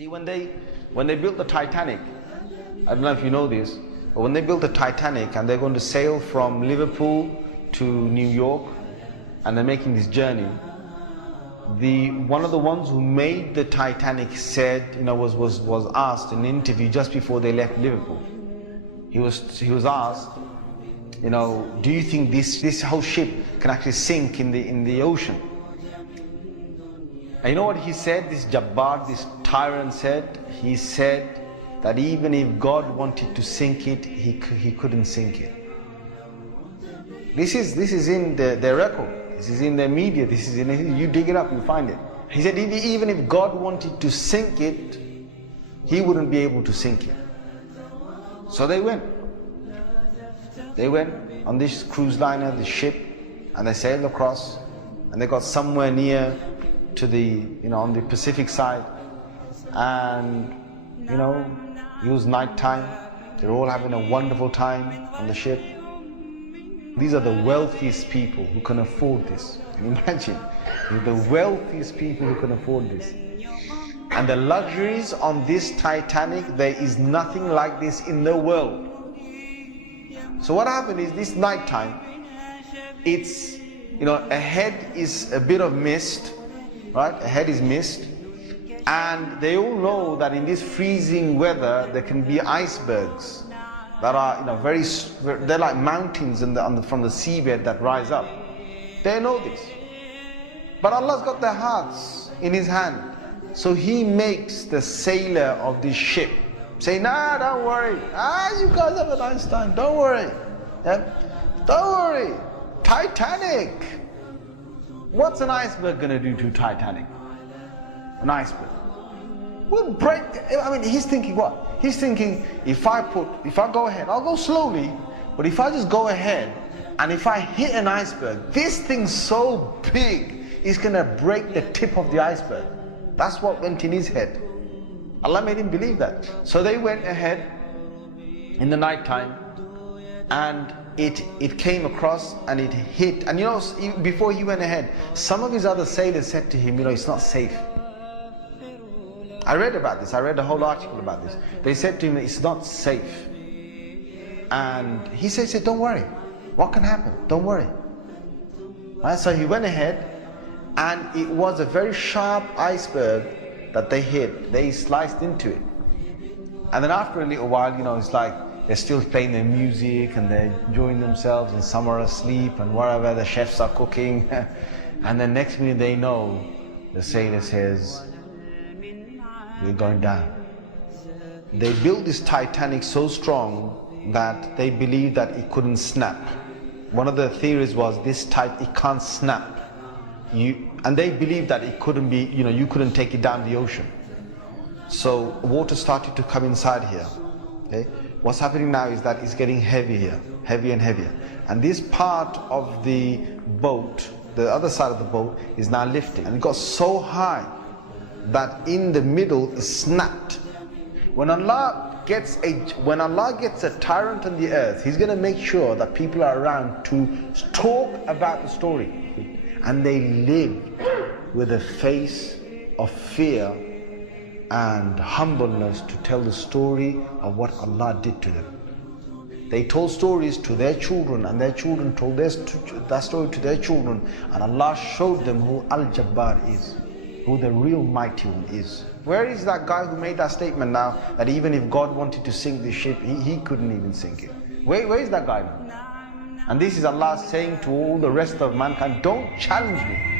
See, when they built the Titanic, I don't know if you know this, but when they built the Titanic and they're going to sail from Liverpool to New York and they're making this journey, one of the ones who made the Titanic said, was asked in an interview just before they left Liverpool. He was asked, do you think this whole ship can actually sink in the ocean? And you know what he said? This Jabbar, this tyrant said. He said that even if God wanted to sink it, he couldn't sink it. This is in their record. This is in their media. This is you dig it up, you find it. He said even if God wanted to sink it, he wouldn't be able to sink it. So they went. They went on this cruise liner, this ship, and they sailed across, and they got somewhere near to on the Pacific side, and it was night time. They were all having a wonderful time on the ship. These are the wealthiest people who can afford this. Can you imagine? They're the wealthiest people who can afford this. And the luxuries on this Titanic, there is nothing like this in the world. So what happened is, this night time, it's, ahead is a bit of mist, right? Ahead is mist. And they all know that in this freezing weather, there can be icebergs that are, they're like mountains from the seabed that rise up. They know this. But Allah's got their hearts in His hand. So He makes the sailor of this ship say, nah, don't worry. You guys have a nice time. Don't worry. Yeah? Don't worry. Titanic. What's an iceberg going to do to Titanic? An iceberg will break. He's thinking what? He's thinking, if I go ahead, I'll go slowly, but if I just go ahead and if I hit an iceberg, this thing's so big, it's going to break the tip of the iceberg. That's what went in his head. Allah made him believe that. So they went ahead in the night time, and it came across and it hit. And before he went ahead, some of his other sailors said to him, it's not safe. I read about this. I read a whole article about this. They said to him, it's not safe. And he said, don't worry. What can happen? Don't worry. Right? So he went ahead, and it was a very sharp iceberg that they hit. They sliced into it. And then after a little while, it's like they're still playing their music and they're enjoying themselves, and some are asleep and wherever the chefs are cooking. And then next minute they know, the sailor says, we're going down. They built this Titanic so strong that they believed that it couldn't snap. One of the theories was it can't snap. And they believed that it couldn't be, you couldn't take it down the ocean. So water started to come inside here. Okay? What's happening now is that it's getting heavier and heavier. And this part of the boat, the other side of the boat, is now lifting. And it got so high that in the middle it snapped. When Allah gets a tyrant on the earth, He's going to make sure that people are around to talk about the story. And they lived with a face of fear and humbleness to tell the story of what Allah did to them. They told stories to their children, and their children told that story to their children, and Allah showed them who Al-Jabbar is, who the real mighty one is. Where is that guy who made that statement now, that even if God wanted to sink the ship, he couldn't even sink it? Where is that guy now? And this is Allah saying to all the rest of mankind, don't challenge me.